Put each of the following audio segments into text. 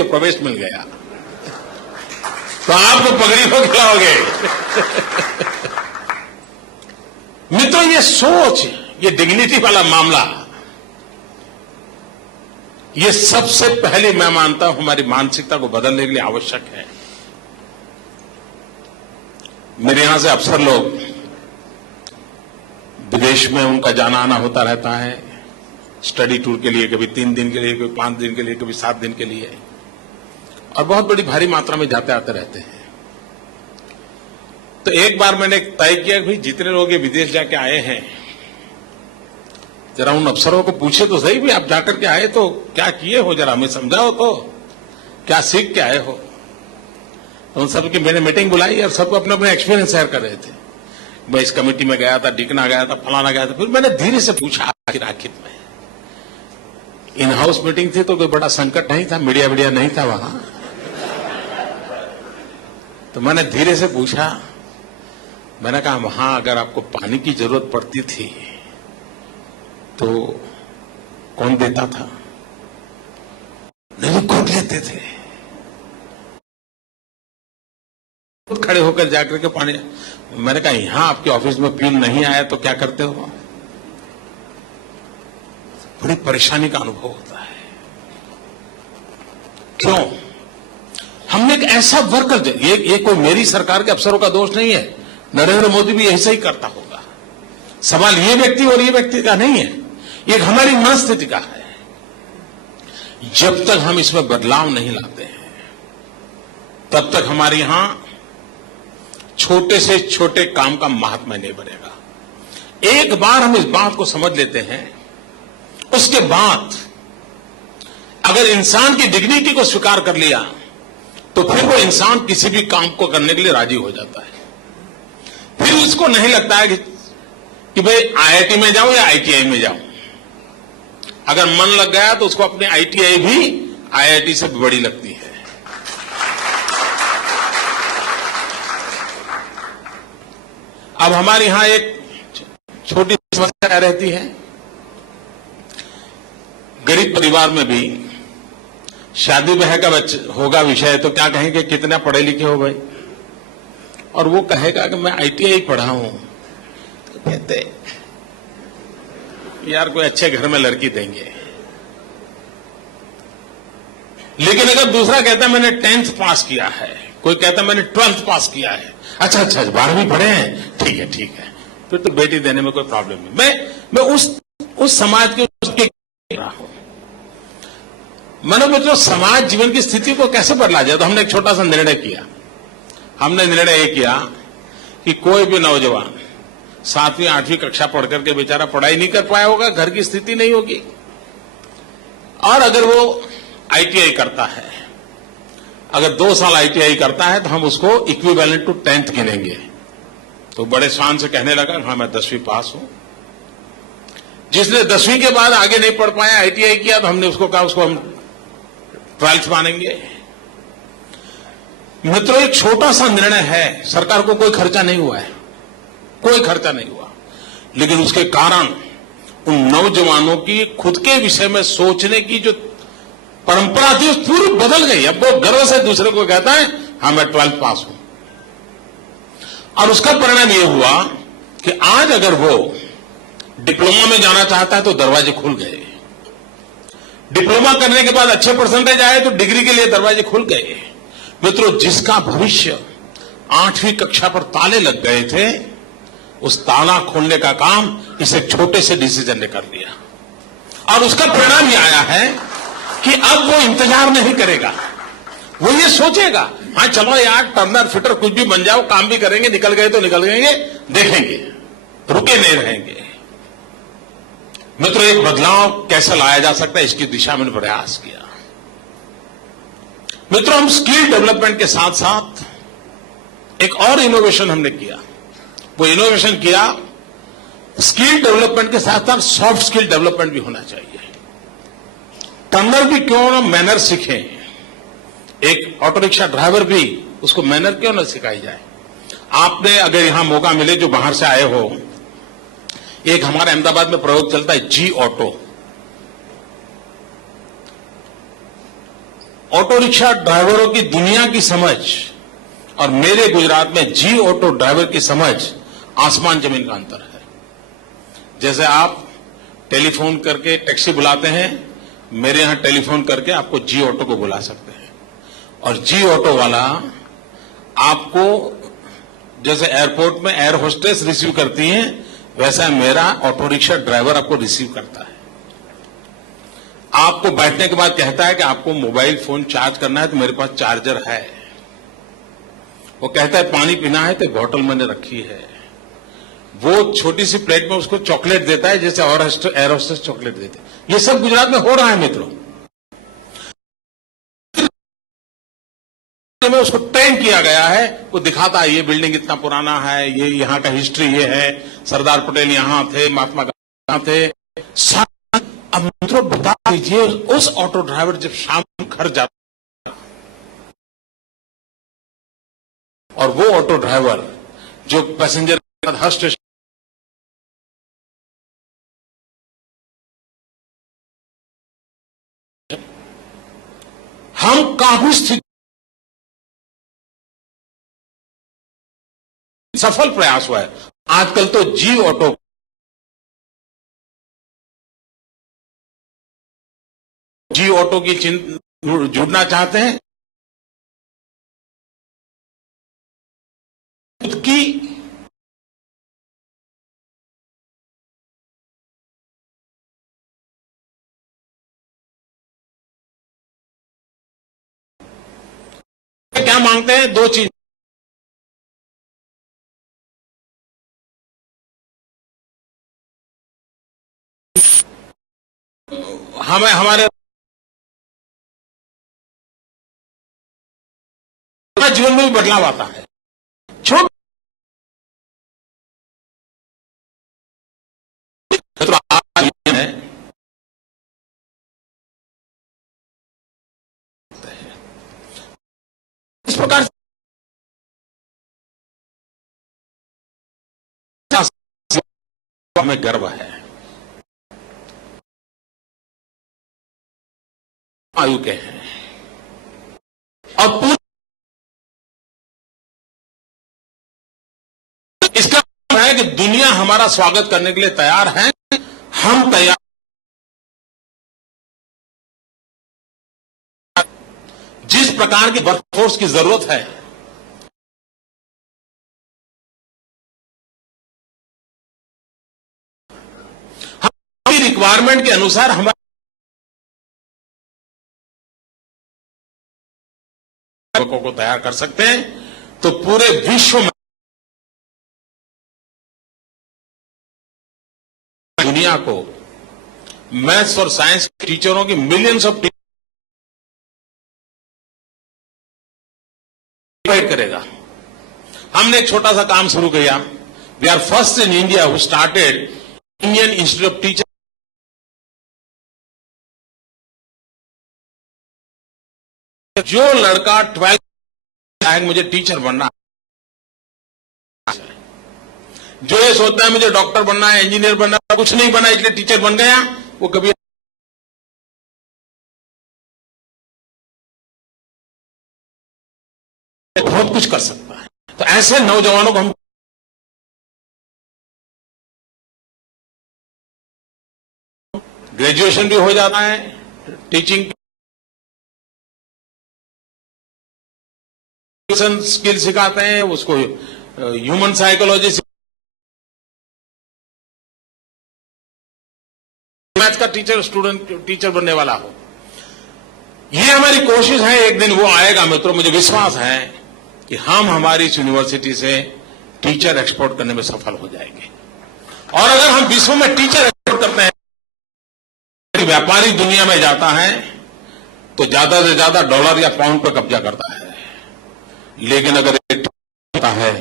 तो प्रवेश मिल गया, तो आप तो पगड़ी को खिलाओगे। मित्रों, ये सोच, ये डिग्निटी वाला मामला, ये सबसे पहले मैं मानता हूं हमारी मानसिकता को बदलने के लिए आवश्यक है। मेरे यहां से अफसर लोग विदेश में उनका जाना आना होता रहता है, स्टडी टूर के लिए, कभी 3 दिन के लिए, कभी 5 दिन के लिए, कभी 7 दिन के लिए, और बहुत बड़ी भारी मात्रा में जाते आते रहते हैं। तो एक बार मैंने तय किया कि भाई जितने लोग ये विदेश जाके आए हैं, जरा उन अफसरों को पूछे तो सही, भी आप जाकर के आए तो क्या किए हो, जरा हमें समझाओ तो, क्या सीख के आए हो। तो उन सबकी मैंने मीटिंग बुलाई और सबको अपने अपने एक्सपीरियंस शेयर कर रहे थे। मैं इस कमेटी में गया था, डिकना गया था, फलाना गया था। फिर मैंने धीरे से पूछा, आखिर में इन हाउस मीटिंग थी तो कोई बड़ा संकट नहीं था, मीडिया वीडिया नहीं था वहां। तो मैंने धीरे से पूछा, मैंने कहा वहां अगर आपको पानी की जरूरत पड़ती थी तो कौन देता था? नहीं, खुद लेते थे, खुद खड़े होकर जाकर के पानी। मैंने कहा यहां आपके ऑफिस में प्यून नहीं आया तो क्या करते हो? बड़ी परेशानी का अनुभव होता है। क्यों? हमने एक ऐसा वर्कर, ये कोई मेरी सरकार के अफसरों का दोष नहीं है, नरेंद्र मोदी भी ऐसा ही करता होगा। सवाल ये व्यक्ति और ये व्यक्ति का नहीं है, ये हमारी मनस्थिति का है। जब तक हम इसमें बदलाव नहीं लाते हैं, तब तक हमारे यहां छोटे से छोटे काम का महात्म्य नहीं बनेगा। एक बार हम इस बात को समझ लेते हैं, उसके बाद अगर इंसान की डिग्निटी को स्वीकार कर लिया तो फिर वो इंसान किसी भी काम को करने के लिए राजी हो जाता है। फिर उसको नहीं लगता है कि भाई आईआईटी में जाऊं या आईटीआई में जाऊं। अगर मन लग गया तो उसको अपनी आईटीआई भी आईआईटी से बड़ी लगती है। अब हमारे यहां एक छोटी समस्या रहती है, गरीब परिवार में भी शादी ब्याह का होगा विषय तो क्या कहेंगे, कितना पढ़े लिखे हो भाई, और वो कहेगा कि मैं आईटीआई पढ़ा हूं, तो कहते यार कोई अच्छे घर में लड़की देंगे। लेकिन अगर दूसरा कहता है मैंने 10th पास किया है, कोई कहता है मैंने 12th पास किया है, अच्छा 12वीं पढ़े हैं, ठीक है, फिर तो बेटी देने में कोई प्रॉब्लम नहीं। मैं उस समाज के उसके रहा हूं। मित्रों, समाज जीवन की स्थिति को कैसे बदला जाए? तो हमने एक छोटा सा निर्णय किया। हमने निर्णय ये किया कि कोई भी नौजवान 7वीं 8वीं कक्षा पढ़ करके बेचारा पढ़ाई नहीं कर पाया होगा, घर की स्थिति नहीं होगी, और अगर वो आईटीआई करता है, अगर 2 साल आईटीआई करता है, तो हम उसको इक्विवेलेंट टू 10th गिनेंगे। तो बड़े शान से कहने लगा हाँ मैं 10वीं पास हूं। जिसने 10वीं के बाद आगे नहीं पढ़ पाया, आईटीआई किया, तो हमने उसको कहा उसको हम 12th मानेंगे। मित्रों, एक छोटा सा निर्णय है, सरकार को कोई खर्चा नहीं हुआ है, कोई खर्चा नहीं हुआ, लेकिन उसके कारण उन नौजवानों की खुद के विषय में सोचने की जो परंपरा थी, वो पूरी बदल गई। अब वो गर्व से दूसरे को कहता है हाँ मैं 12th पास हूं। और उसका परिणाम यह हुआ कि आज अगर वो डिप्लोमा में जाना चाहता है तो दरवाजे खुल गए, डिप्लोमा करने के बाद अच्छे परसेंटेज आए तो डिग्री के लिए दरवाजे खुल गए। मित्रों, जिसका भविष्य 8वीं कक्षा पर ताले लग गए थे, उस ताला खोलने का काम इस एक छोटे से डिसीजन ने कर लिया, और उसका परिणाम यह आया है कि अब वो इंतजार नहीं करेगा, वो ये सोचेगा हाँ चलो यार टर्नर फिटर कुछ भी बन जाओ, काम भी करेंगे, निकल गए तो निकल गएंगे, देखेंगे, रुके नहीं रहेंगे। मित्रों, एक बदलाव कैसे लाया जा सकता है, इसकी दिशा में प्रयास किया। मित्रों, हम स्किल डेवलपमेंट के साथ साथ एक और इनोवेशन हमने किया। वो इनोवेशन किया, स्किल डेवलपमेंट के साथ साथ सॉफ्ट स्किल डेवलपमेंट भी होना चाहिए। टर्नर भी क्यों ना मैनर सीखें, एक ऑटो रिक्शा ड्राइवर भी, उसको मैनर क्यों ना सिखाई जाए। आपने अगर यहां मौका मिले, जो बाहर से आए हो, एक हमारे अहमदाबाद में प्रयोग चलता है जी ऑटो। ऑटो रिक्शा ड्राइवरों की दुनिया की समझ और मेरे गुजरात में जी ऑटो ड्राइवर की समझ आसमान जमीन का अंतर है। जैसे आप टेलीफोन करके टैक्सी बुलाते हैं, मेरे यहां टेलीफोन करके आपको जी ऑटो को बुला सकते हैं, और जी ऑटो वाला आपको जैसे एयरपोर्ट में एयर होस्टेस रिसीव करती हैं, वैसा मेरा ऑटो रिक्शा ड्राइवर आपको रिसीव करता है। आपको बैठने के बाद कहता है कि आपको मोबाइल फोन चार्ज करना है, तो मेरे पास चार्जर है। वो कहता है पानी पीना है, तो बोतल मैंने रखी है। वो छोटी सी प्लेट में उसको चॉकलेट देता है, जैसे एयर होस्टेस चॉकलेट देते हैं। ये सब गुजरात में हो रहा है मित्रों। में उसको ट्रेन किया गया है, वो दिखाता है ये बिल्डिंग इतना पुराना है, ये यहां का हिस्ट्री ये है, सरदार पटेल यहां थे, महात्मा गांधी यहां थे। अब मित्रों बता दीजिए, उस ऑटो ड्राइवर जब शाम को घर जाता और वो ऑटो ड्राइवर जो पैसेंजर के साथ हर स्टेशन हम काफी स्थिति सफल प्रयास हुआ है। आजकल तो जी ऑटो की जुड़ना चाहते हैं, खुद की क्या मांगते हैं? दो चीज। हमें हमारे जीवन में भी बदलाव आता है। छोटे है इस प्रकार हमें गर्व है। आयु के हैं और पूरे इसका मतलब है कि दुनिया हमारा स्वागत करने के लिए तैयार है, हम तैयार। जिस प्रकार की वर्कफोर्स की जरूरत है, हमारी रिक्वायरमेंट के अनुसार हमारे को तैयार कर सकते हैं, तो पूरे विश्व में दुनिया को मैथ्स और साइंस के टीचरों की मिलियंस ऑफ टीचर करेगा। हमने एक छोटा सा काम शुरू किया। We are first in India who started Indian institute of teacher. जो लड़का 12 मुझे टीचर बनना है, जो ये सोचता है मुझे डॉक्टर बनना है, इंजीनियर बनना है, कुछ नहीं बना इसलिए टीचर बन गया, वो कभी बहुत कुछ कर सकता है। तो ऐसे नौजवानों को हम ग्रेजुएशन भी हो जाता है, टीचिंग स्किल सिखाते हैं, उसको ह्यूमन साइकोलॉजी, मैथ का टीचर बनने वाला हो। ये हमारी कोशिश है, एक दिन वो आएगा मित्रों। मुझे विश्वास है कि हम हमारी इस यूनिवर्सिटी से टीचर एक्सपोर्ट करने में सफल हो जाएंगे। और अगर हम विश्व में टीचर एक्सपोर्ट करते हैं, व्यापारी दुनिया में जाता है तो ज्यादा से ज्यादा डॉलर या पाउंड पर कब्जा करता है, लेकिन अगर एक होता है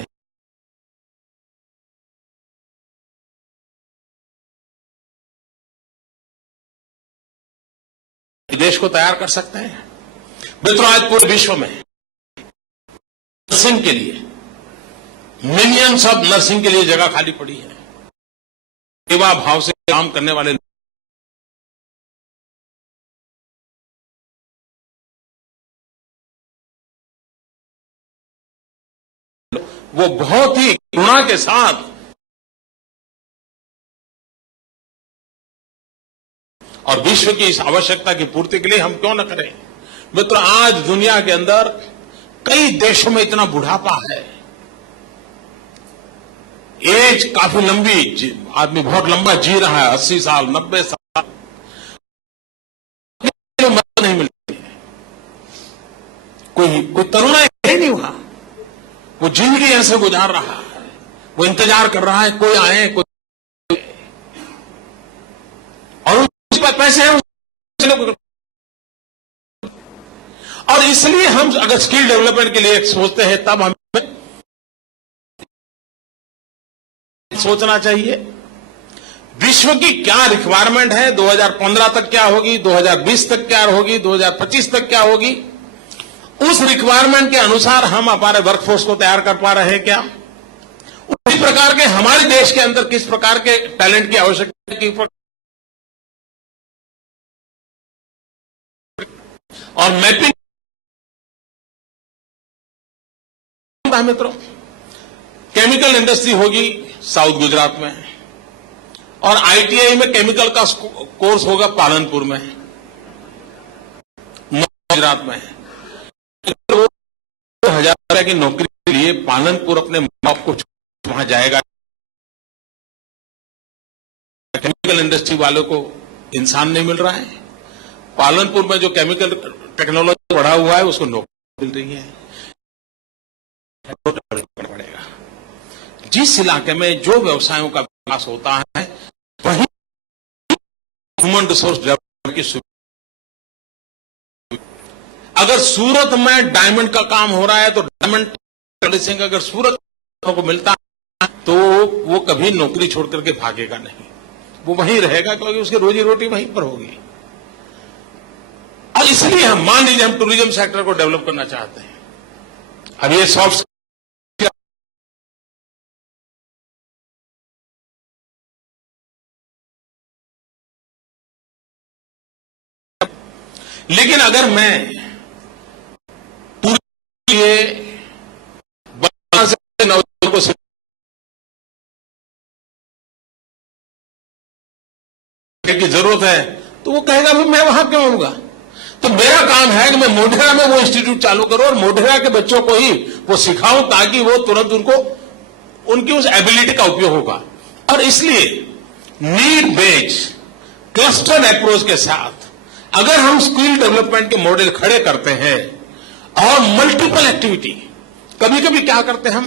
देश को तैयार कर सकते हैं। मित्रों, आज पूरे विश्व में नर्सिंग के लिए मिलियंस ऑफ नर्सिंग के लिए जगह खाली पड़ी है। सेवा भाव से काम करने वाले वो बहुत ही करुणा के साथ और विश्व की इस आवश्यकता की पूर्ति के लिए हम क्यों न करें। मित्र, आज दुनिया के अंदर कई देशों में इतना बुढ़ापा है, एज काफी लंबी, आदमी बहुत लंबा जी रहा है, 80 साल 90 साल, मदद नहीं मिलती है। कोई तरुणाई है नहीं वहां, वो जिंदगी ऐसे गुजार रहा है, वो इंतजार कर रहा है कोई आए, कोई और उसके पास पैसे हैं और इसलिए हम अगर स्किल डेवलपमेंट के लिए सोचते हैं तब हमें सोचना चाहिए विश्व की क्या रिक्वायरमेंट है, 2015 तक क्या होगी, 2020 तक क्या होगी, 2025 तक क्या होगी। उस रिक्वायरमेंट के अनुसार हम हमारे वर्कफोर्स को तैयार कर पा रहे हैं क्या, उसी प्रकार के हमारे देश के अंदर किस प्रकार के टैलेंट की आवश्यकता की और मैपिंग। मित्रों, केमिकल इंडस्ट्री होगी साउथ गुजरात में और आईटीआई में केमिकल का कोर्स होगा पालनपुर में, गुजरात में। 2,000 रुपए की नौकरी के लिए पालनपुर अपने बाप को वहां जाएगा। केमिकल इंडस्ट्री वालों को इंसान नहीं मिल रहा है, पालनपुर में जो केमिकल टेक्नोलॉजी बढ़ा हुआ है उसको नौकरी मिल रही है। पड़ेगा जिस इलाके में जो व्यवसायों का विकास होता है वहीं ह्यूमन रिसोर्स डेवलपमेंट की सुविधा। अगर सूरत में डायमंड का काम हो रहा है तो डायमंड प्रोसेसिंग अगर सूरत को मिलता है तो वो कभी नौकरी छोड़ करके भागेगा नहीं, वो वहीं रहेगा क्योंकि उसकी रोजी रोटी वहीं पर होगी। और इसलिए हम मान लीजिए हम टूरिज्म सेक्टर को डेवलप करना चाहते हैं, अब ये सॉफ्ट लेकिन अगर मैं पूरी नौजवानों को की जरूरत है तो वो कहेगा भाई मैं वहां क्यों आऊंगा। तो मेरा काम है कि मैं मोढेरा में वो इंस्टीट्यूट चालू करूं और मोढेरा के बच्चों को ही वो सिखाऊं ताकि वो तुरंत उनको उनकी उस एबिलिटी का उपयोग होगा। और इसलिए नीड बेस्ड क्लस्टर अप्रोच के साथ अगर हम स्किल डेवलपमेंट के मॉडल खड़े करते हैं और मल्टीपल एक्टिविटी, कभी कभी क्या करते हैं हम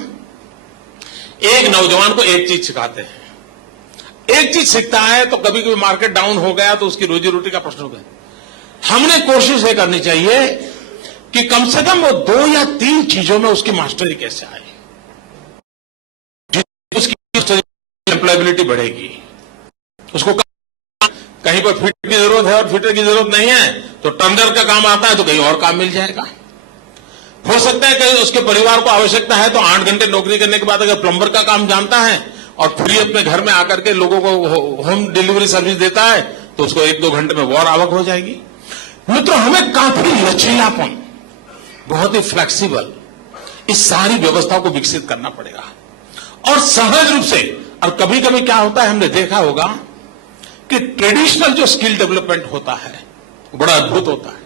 एक नौजवान को एक चीज सिखाते हैं, एक चीज सीखता है तो कभी कभी मार्केट डाउन हो गया तो उसकी रोजी रोटी का प्रश्न हो गया। हमने कोशिश ये करनी चाहिए कि कम से कम वो 2 या 3 चीजों में उसकी मास्टरी कैसे आए, उसकी एम्प्लॉयबिलिटी बढ़ेगी। उसको कहीं पर फिट की जरूरत है और फिटर की जरूरत नहीं है तो टंडर का काम आता है तो कहीं और काम मिल जाएगा। हो सकता है कहीं उसके परिवार को आवश्यकता है तो 8 घंटे नौकरी करने के बाद अगर प्लम्बर का काम जानता है और फ्री अपने घर में आकर के लोगों को होम डिलीवरी सर्विस देता है तो उसको 1-2 घंटे में और आवक हो जाएगी। मित्रों, हमें काफी लचीलापन, बहुत ही फ्लेक्सिबल इस सारी व्यवस्था को विकसित करना पड़ेगा और सहज रूप से। और कभी कभी क्या होता है, हमने देखा होगा कि ट्रेडिशनल जो स्किल डेवलपमेंट होता है वो बड़ा अद्भुत होता है।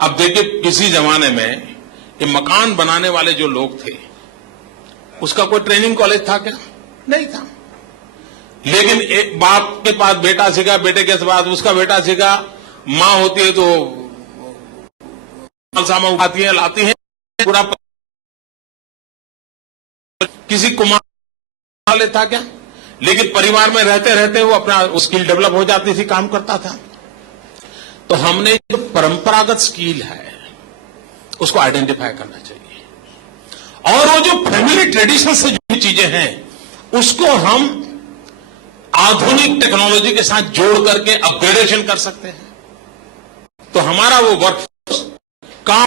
अब देखिए, किसी जमाने में ये मकान बनाने वाले जो लोग थे उसका कोई ट्रेनिंग कॉलेज था क्या? नहीं था। लेकिन एक बाप के पास बेटा सीखा, बेटे के बाद उसका बेटा सीखा, मां होती है तो सामान उठाती है लाती है, पूरा किसी कुमार वाले था क्या? लेकिन परिवार में रहते रहते वो अपना स्किल डेवलप हो जाती थी, काम करता था। तो हमने जो परंपरागत स्किल है उसको आइडेंटिफाई करना चाहिए और वो जो फैमिली ट्रेडिशन से जुड़ी चीजें हैं उसको हम आधुनिक टेक्नोलॉजी के साथ जोड़ करके अपग्रेडेशन कर सकते हैं तो हमारा वो वर्कफोर्स काम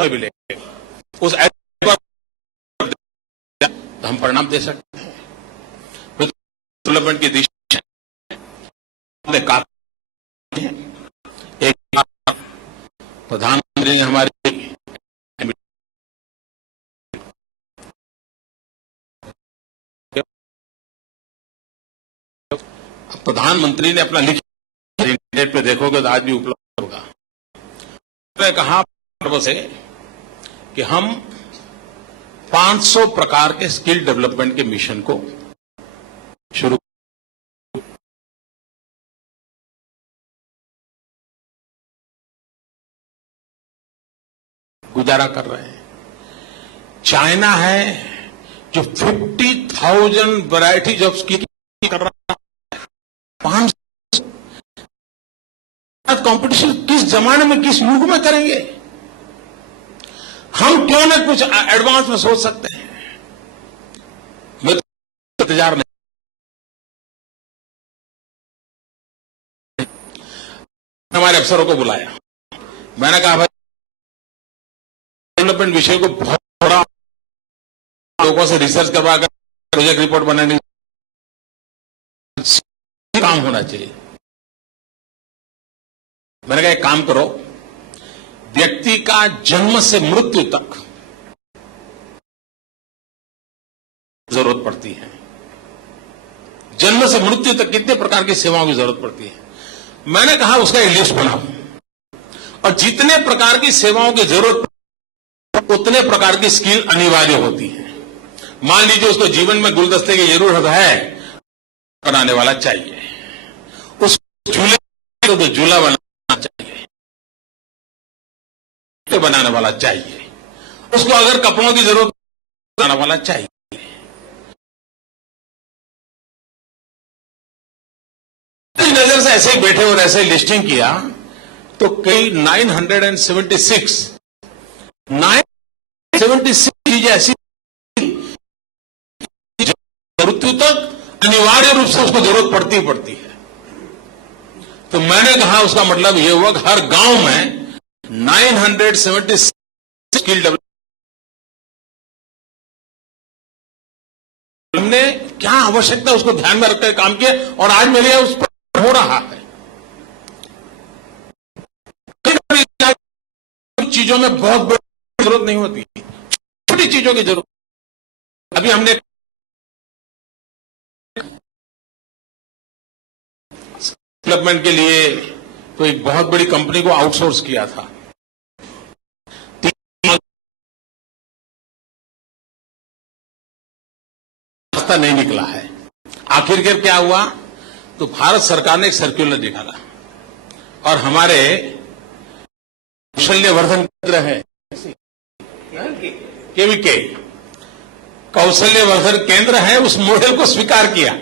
मिलेगा, उस तो हम परिणाम दे सकते हैं। डेवलपमेंट की दिशा एक प्रधानमंत्री ने हमारी प्रधानमंत्री ने अपना लिखा, इंटरनेट पे देखोगे तो आज भी उपलब्ध होगा। उन्होंने कहा से कि हम 500 प्रकार के स्किल डेवलपमेंट के मिशन को शुरू गुजारा कर रहे हैं। चाइना है जो 50,000 वैरायटीज ऑफ स्किल कर रहा है। 500 कंपटीशन किस जमाने में, किस युग में करेंगे? हम क्यों न कुछ एडवांस में सोच सकते हैं? मैं तो इंतजार नहीं। हमारे अफसरों को बुलाया, मैंने कहा भाई डेवलपमेंट विषय को बहुत थोड़ा लोगों से रिसर्च करवा कर प्रोजेक्ट रिपोर्ट बनाने काम होना चाहिए। मैंने कहा एक काम करो, व्यक्ति का जन्म से मृत्यु तक जरूरत पड़ती है। जन्म से मृत्यु तक कितने प्रकार की सेवाओं की जरूरत पड़ती है। मैंने कहा उसका एक लिस्ट बनाओ और जितने प्रकार की सेवाओं की जरूरत उतने प्रकार की स्किल अनिवार्य होती है। मान लीजिए उसको जीवन में गुलदस्ते की जरूरत है, बनाने वाला चाहिए। उस झूले तो झूला बनाना चाहिए, तो बनाने वाला चाहिए। उसको अगर कपड़ों की जरूरत बनाने वाला चाहिए। इस नजर से ऐसे ही बैठे और ऐसे लिस्टिंग किया तो कई 976 चीजें ऐसी मृत्यु तक अनिवार्य रूप से उसको जरूरत पड़ती ही पड़ती है। तो मैंने कहा उसका मतलब यह हुआ कि हर गांव में 976 स्किल डेवलपमेंट। हमने क्या आवश्यकता उसको ध्यान में रखकर काम किया और आज मेरे यहां उस पर हो रहा है। चीजों में बहुत बड़ी जरूरत नहीं होती, छोटी चीजों की जरूरत। अभी हमने डेवलपमेंट के लिए तो एक बहुत बड़ी कंपनी को आउटसोर्स किया था। रास्ता नहीं निकला है। आखिरकार क्या हुआ, तो भारत सरकार ने एक सर्कुलर निकाला और हमारे कौशल्यवर्धन केंद्र है केवीके, कौशल्यवर्धन केंद्र है, उस मॉडल को स्वीकार किया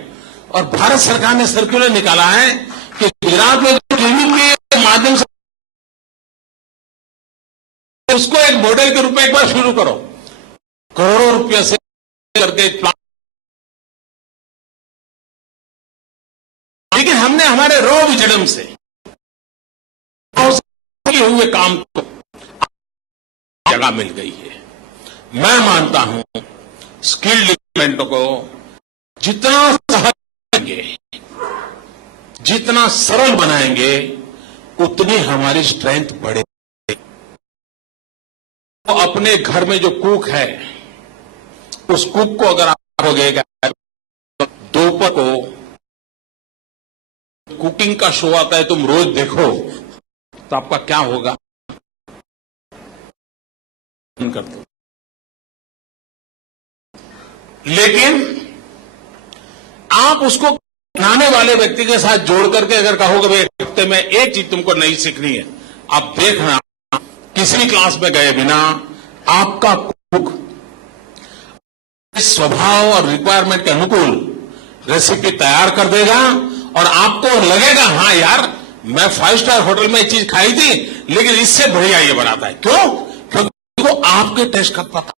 और भारत सरकार ने सर्कुलर निकाला है कि गुजरात में ट्रेनिंग के माध्यम से उसको एक मॉडल के रूप में एक बार शुरू करो। करोड़ों रुपये से करके प्लान, लेकिन हमने हमारे रॉ विजडम से हुए काम को जगह मिल गई है। मैं मानता हूं स्किल डेवलपमेंट को जितना सहज बनाएंगे, जितना सरल बनाएंगे, उतनी हमारी स्ट्रेंथ बढ़ेगी। तो अपने घर में जो कुक है, उस कुक को अगर आप हो गएगा दोपहर को कुकिंग का शो आता है, तुम रोज देखो तो आपका क्या होगा कर दो। लेकिन आप उसको बनाने वाले व्यक्ति के साथ जोड़ करके अगर कहोगे भाई एक हफ्ते में एक चीज तुमको नई सीखनी है, आप देखना किसी क्लास में गए बिना आपका कुक स्वभाव और रिक्वायरमेंट के अनुकूल रेसिपी तैयार कर देगा और आपको लगेगा हाँ यार मैं 5 स्टार होटल में एक चीज खाई थी लेकिन इससे बढ़िया ये बनाता है। क्यों? क्योंकि वो आपके टेस्ट का पता।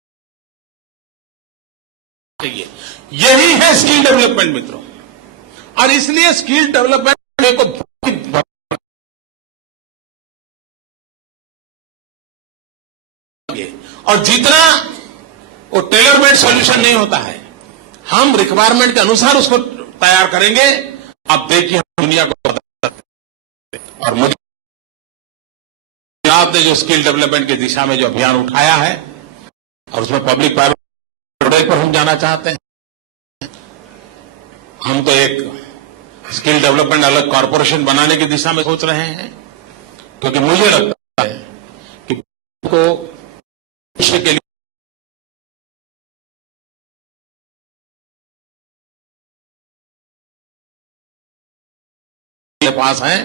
यही है स्किल डेवलपमेंट मित्रों, और इसलिए स्किल डेवलपमेंट को और जितना वो टेलर मेड सॉल्यूशन नहीं होता है, हम रिक्वायरमेंट के अनुसार उसको तैयार करेंगे। आप देखिए हम दुनिया को बदल सकते हैं। और मुझे आपने जो स्किल डेवलपमेंट की दिशा में जो अभियान उठाया है और उसमें पब्लिक प्राइवेट पर हम जाना चाहते हैं। हम तो एक स्किल डेवलपमेंट अलग कॉरपोरेशन बनाने की दिशा में सोच रहे हैं, क्योंकि मुझे लगता है कि को भविष्य के लिए पास हैं,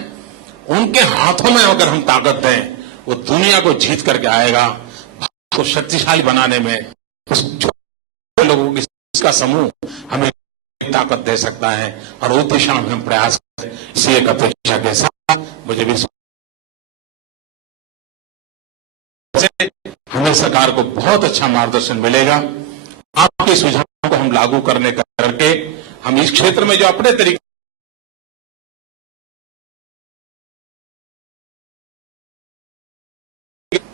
उनके हाथों में अगर हम ताकत दें, वो दुनिया को जीत करके आएगा। भारत को शक्तिशाली बनाने में उस छोटे लोगों का समूह हमें ताकत दे सकता है, और उस दिशा में हम प्रयास करें। इसी एक अपेक्षा के साथ मुझे विश्वास हमें सरकार को बहुत अच्छा मार्गदर्शन मिलेगा। आपके सुझावों को हम लागू करके हम इस क्षेत्र में जो अपने तरीके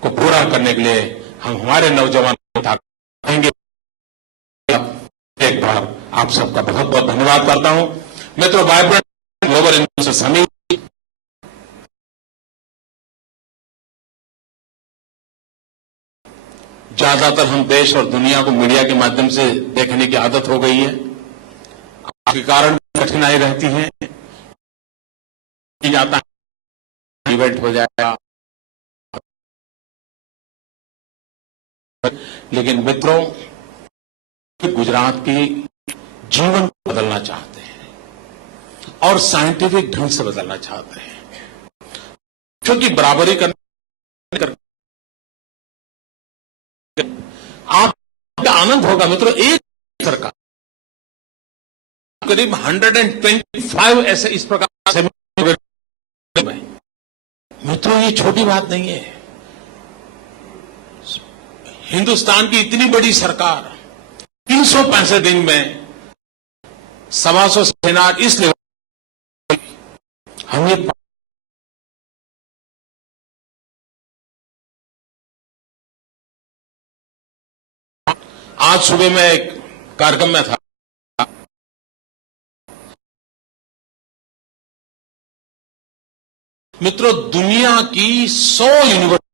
को पूरा करने के लिए हम हमारे नौजवानों को ताकत देंगे। एक बार आप सबका बहुत बहुत धन्यवाद करता हूं। मित्रों, वाइब्रेंट ग्लोबल इन्वेस्टर समिट ज्यादातर हम देश और दुनिया को मीडिया के माध्यम से देखने की आदत हो गई है। आपके कारण कठिनाई रहती है, जाता है इवेंट हो जाएगा, लेकिन मित्रों, गुजरात की जीवन को बदलना चाहते हैं और साइंटिफिक ढंग से बदलना चाहते हैं, क्योंकि बराबरी करने आपका आनंद होगा। मित्रों, एक सरकार करीब 125 ऐसे इस प्रकार से, मित्रों ये छोटी बात नहीं है। हिंदुस्तान की इतनी बड़ी सरकार 365 दिन में 125 सेमिनार इस लेवल हम ये आज सुबह में एक कार्यक्रम में था, मित्रों दुनिया की 100 यूनिवर्सिटी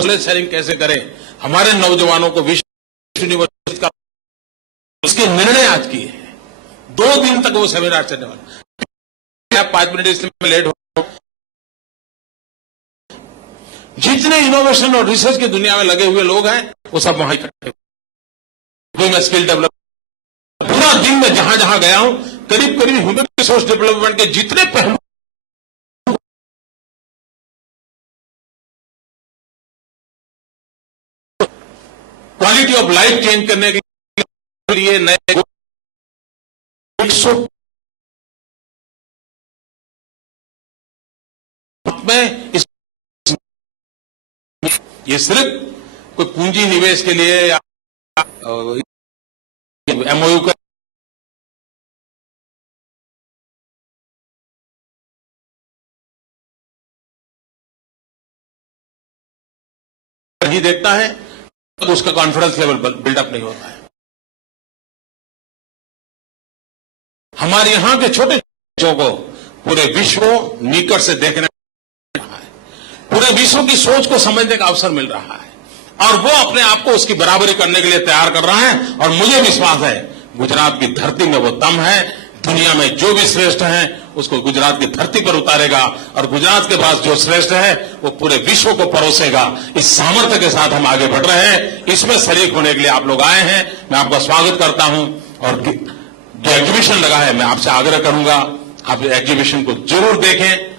शेयरिंग कैसे करें, हमारे नौजवानों को विश्व यूनिवर्सिटी का उसके निर्णय आज किए हैं। 2 दिन तक वो सेमिनार चलने वाला। 5 मिनट इसमें लेट हो, जितने इनोवेशन और रिसर्च की दुनिया में लगे हुए लोग हैं वो सब वहां इकट्ठे हुए। मैं स्किल डेवलप पूरा दिन में जहां जहां गया हूं, करीब करीब ह्यूमन रिसोर्स डेवलपमेंट के जितने पहलू, क्वालिटी ऑफ लाइफ चेंज करने के लिए नए में ये सिर्फ कोई पूंजी निवेश के लिए या एमओयू का नहीं देखता है, तो उसका कॉन्फिडेंस लेवल बिल्डअप नहीं होता है। हमारे यहां के छोटे बच्चों को पूरे विश्व निकट से देखने रहा है, पूरे विश्व की सोच को समझने का अवसर मिल रहा है, और वो अपने आप को उसकी बराबरी करने के लिए तैयार कर रहा है। और मुझे विश्वास है गुजरात की धरती में वो दम है, दुनिया में जो भी श्रेष्ठ है उसको गुजरात की धरती पर उतारेगा, और गुजरात के पास जो श्रेष्ठ है वो पूरे विश्व को परोसेगा। इस सामर्थ्य के साथ हम आगे बढ़ रहे हैं। इसमें शरीक होने के लिए आप लोग आए हैं, मैं आपका स्वागत करता हूं। और जो एग्जीबिशन लगा है, मैं आपसे आग्रह करूंगा आप एग्जीबिशन को जरूर देखें।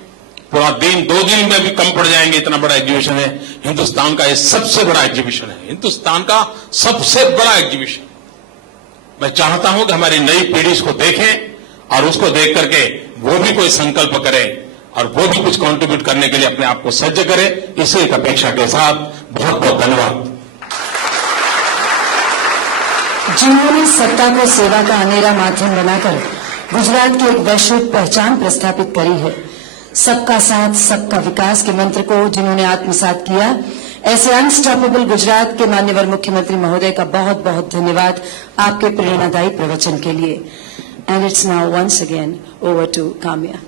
पूरा दिन 2 दिन में भी कम पड़ जाएंगे, इतना बड़ा एग्जीबिशन है। हिंदुस्तान का ये सबसे बड़ा एग्जीबिशन है, हिंदुस्तान का सबसे बड़ा एग्जीबिशन। मैं चाहता हूं कि हमारी नई पीढ़ी इसको देखें और उसको देख करके वो भी कोई संकल्प करे और वो भी कुछ कंट्रीब्यूट करने के लिए अपने आप को सज्ज करे। इसी एक अपेक्षा के साथ बहुत बहुत धन्यवाद। जिन्होंने सत्ता को सेवा का अनेरा माध्यम बनाकर गुजरात की एक वैश्विक पहचान प्रस्थापित करी है, सबका साथ सबका विकास के मंत्र को जिन्होंने आत्मसात किया, ऐसे अनस्टॉपेबल गुजरात के माननीय मुख्यमंत्री महोदय का बहुत बहुत धन्यवाद आपके प्रेरणादायी प्रवचन के लिए। And it's now once again over to Kamya.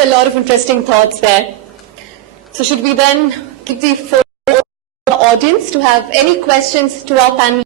a lot of interesting thoughts there. So should we then give the floor to the audience to have any questions to our panel?